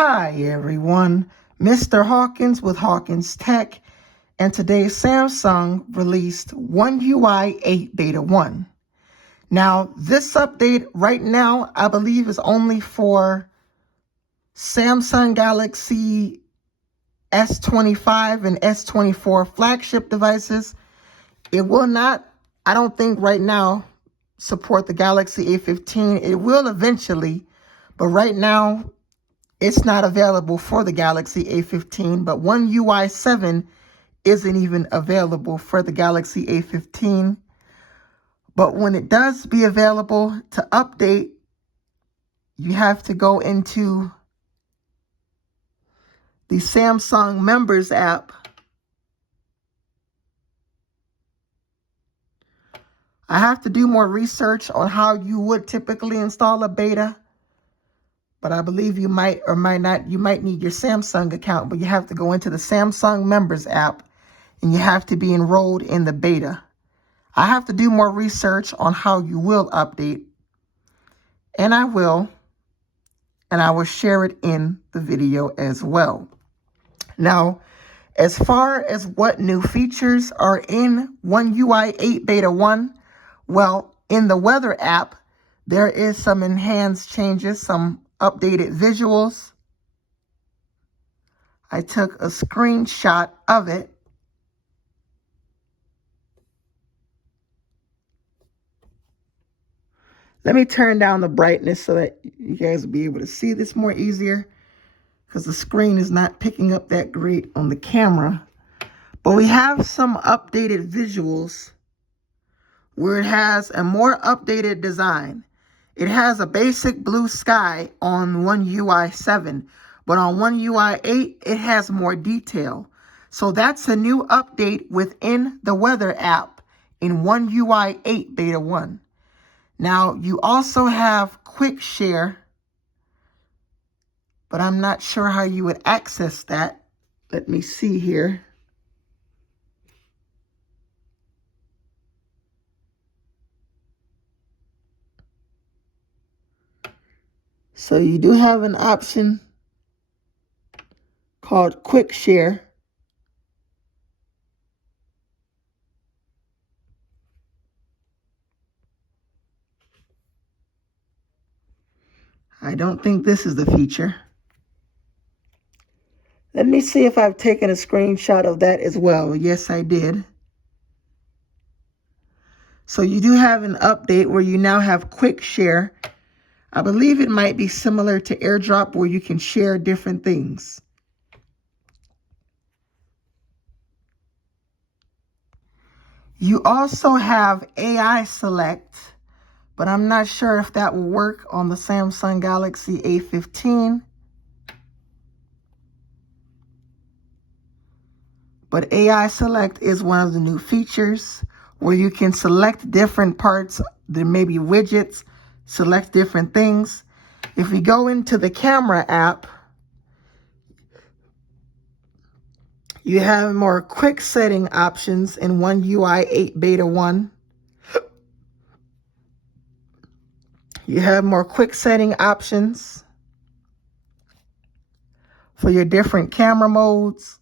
Hi everyone, Mr. Hawkins with Hawkins Tech, and today Samsung released One UI 8 Beta 1. Now this update right now I believe is only for Samsung Galaxy S25 and S24 flagship devices. It will not, I don't think right now, support the Galaxy A15. It will eventually, but right now it's not available for the Galaxy A15, but One UI 7 isn't even available for the Galaxy A15. But when it does be available to update, you have to go into the Samsung Members app. I have to do more research on how you would typically install a beta, but I believe you might or might not, you might need your Samsung account, but you have to go into the Samsung Members app and you have to be enrolled in the beta. I have to do more research on how you will update, and I will share it in the video as well. Now, as far as what new features are in One UI 8 Beta 1, well, in the Weather app, there is some enhanced changes, some updated visuals. I took a screenshot of it. Let me turn down the brightness so that you guys will be able to see this more easier, because the screen is not picking up that great on the camera. But we have some updated visuals where it has a more updated design. It has a basic blue sky on One UI 7, but on One UI 8, it has more detail. So that's a new update within the Weather app in One UI 8 Beta 1. Now, you also have Quick Share, but I'm not sure how you would access that. Let me see here. So you do have an option called Quick Share. I don't think this is the feature. Let me see if I've taken a screenshot of that as well. Yes, I did. So you do have an update where you now have Quick Share. I believe it might be similar to AirDrop, where you can share different things. You also have AI Select, but I'm not sure if that will work on the Samsung Galaxy A15. But AI Select is one of the new features where you can select different parts. There may be widgets, select different things. If we go into the Camera app, you have more quick setting options in One UI 8 Beta 1. You have more quick setting options for your different camera modes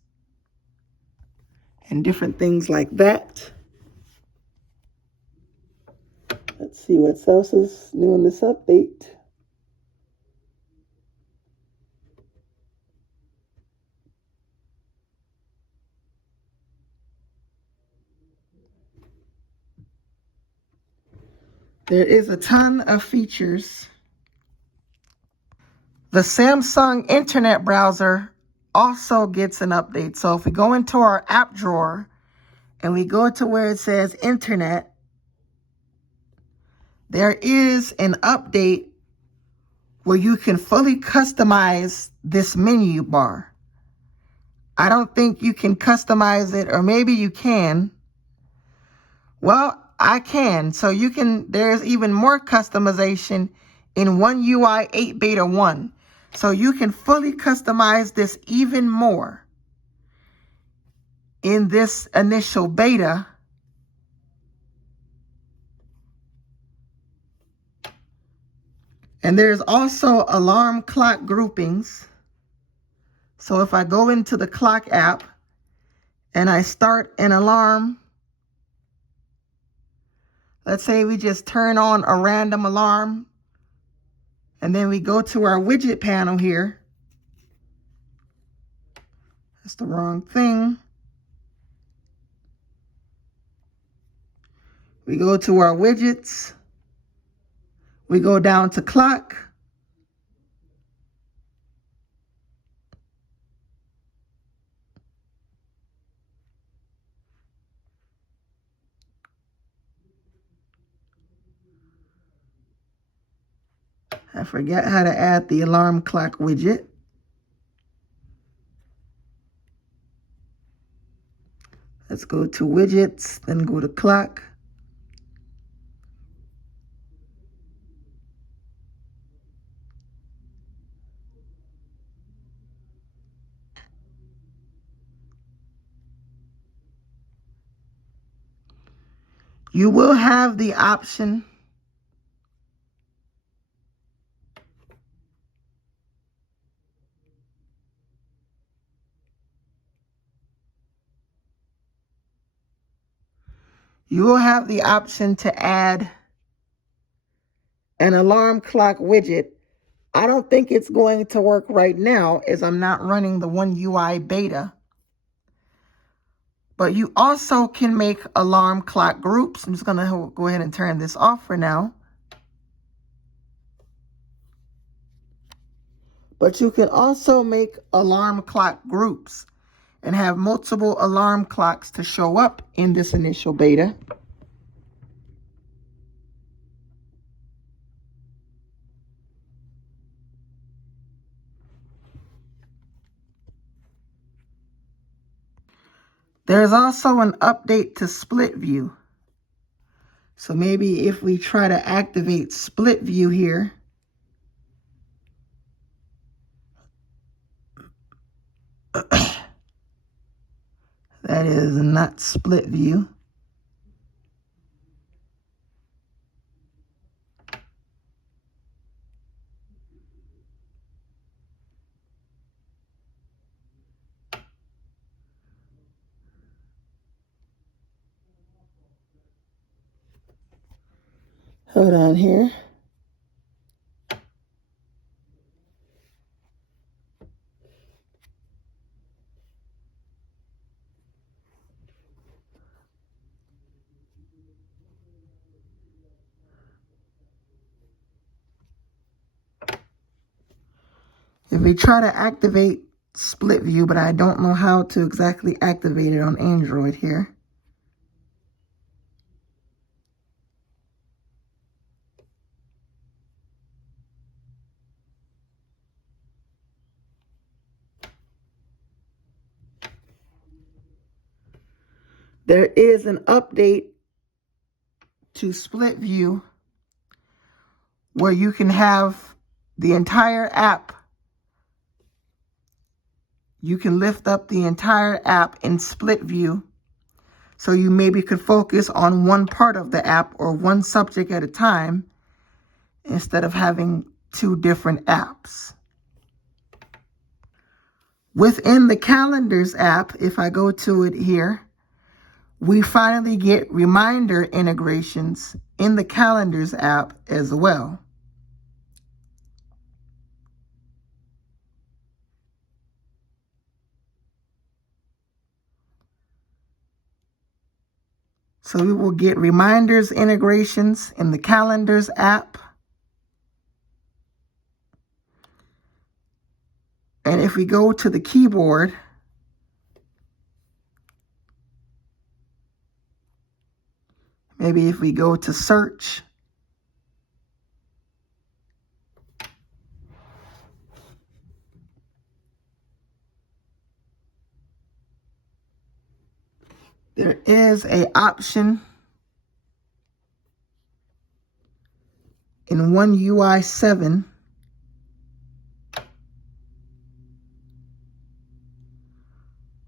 and different things like that. Let's see what else is new in this update. There is a ton of features. The Samsung Internet browser also gets an update. So if we go into our app drawer and we go to where it says Internet, there is an update where you can fully customize this menu bar. I don't think you can customize it, or maybe you can. Well, I can. So you can, there's even more customization in One UI 8 Beta 1. So you can fully customize this even more in this initial beta. And there's also alarm clock groupings. So if I go into the clock app and I start an alarm, let's say we just turn on a random alarm, and then we go to our widget panel here. That's the wrong thing. We go to our widgets. We go down to clock. I forget how to add the alarm clock widget. Let's go to widgets, then go to clock. You will have the option to add an alarm clock widget. I don't think it's going to work right now as I'm not running the One UI beta. But you also can make alarm clock groups. I'm just going to go ahead and turn this off for now. But you can also make alarm clock groups and have multiple alarm clocks to show up in this initial beta. There's also an update to split view. So maybe if we try to activate split view here, that is not split view. Hold on here. If we try to activate split view, but I don't know how to exactly activate it on Android here. There is an update to split view where you can have the entire app. You can lift up the entire app in split view. So you maybe could focus on one part of the app or one subject at a time instead of having two different apps. Within the Calendars app, if I go to it here, we finally get reminder integrations in the Calendars app as well. So we will get reminders integrations in the Calendars app. And if we go to the keyboard, maybe if we go to search, there is an option in One UI 7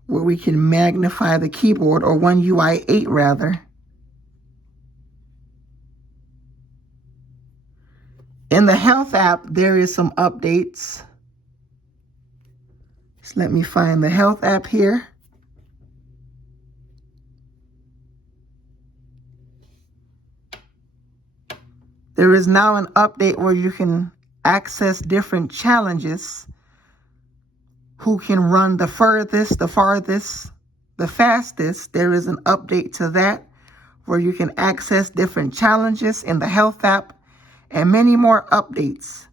where we can magnify the keyboard, or One UI 8 rather. In the Health app, there is some updates. Just let me find the health app here. There is now an update where you can access different challenges. Who can run the furthest, the farthest, the fastest. There is an update to that where you can access different challenges in the health app and many more updates.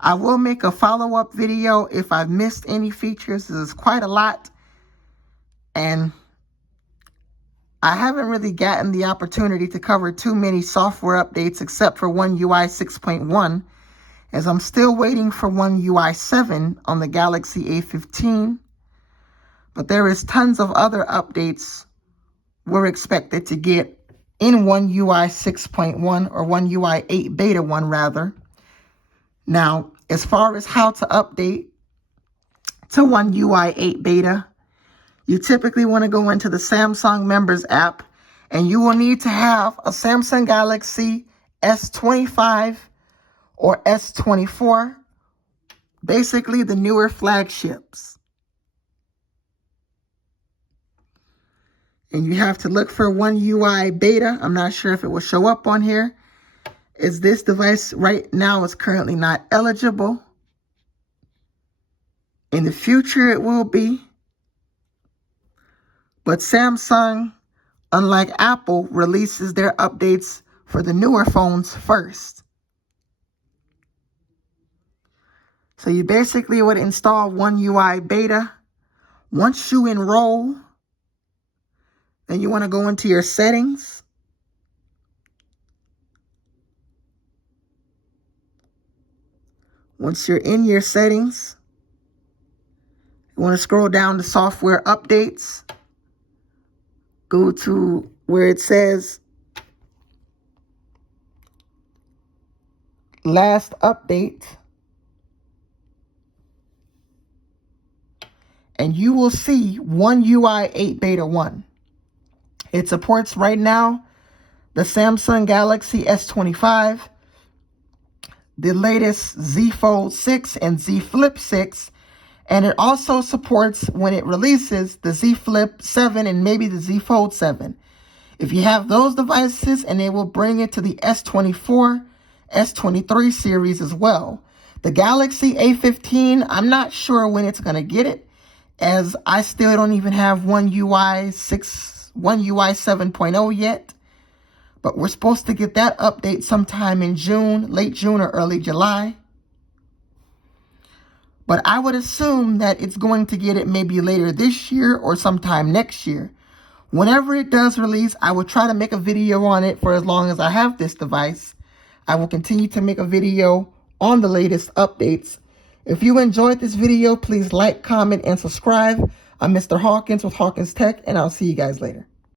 I will make a follow-up video if I've missed any features. There's quite a lot, and I haven't really gotten the opportunity to cover too many software updates except for One UI 6.1, as I'm still waiting for One UI 7 on the Galaxy A15. But there is tons of other updates we're expected to get in One UI 6.1 or One UI 8 Beta 1 rather. Now, as far as how to update to One UI 8 Beta, you typically want to go into the Samsung Members app, and you will need to have a Samsung Galaxy S25 or S24, basically the newer flagships. And you have to look for One UI Beta. I'm not sure if it will show up on here, as this device right now is currently not eligible. In the future, it will be. But Samsung, unlike Apple, releases their updates for the newer phones first. So you basically would install One UI Beta. Once you enroll, then you want to go into your settings. Once you're in your settings, you want to scroll down to software updates. Go to where it says last update. And you will see One UI 8 Beta 1. It supports right now the Samsung Galaxy S25, the latest Z Fold 6 and Z Flip 6, and it also supports, when it releases, the Z Flip 7 and maybe the Z Fold 7. If you have those devices, and they will bring it to the S24, S23 series as well. The Galaxy A15, I'm not sure when it's going to get it, as I still don't even have One UI 7.0 yet. But we're supposed to get that update sometime in June, late June or early July. But I would assume that it's going to get it maybe later this year or sometime next year. Whenever it does release, I will try to make a video on it for as long as I have this device. I will continue to make a video on the latest updates. If you enjoyed this video, please like, comment, and subscribe. I'm Mr. Hawkins with Hawkins Tech, and I'll see you guys later.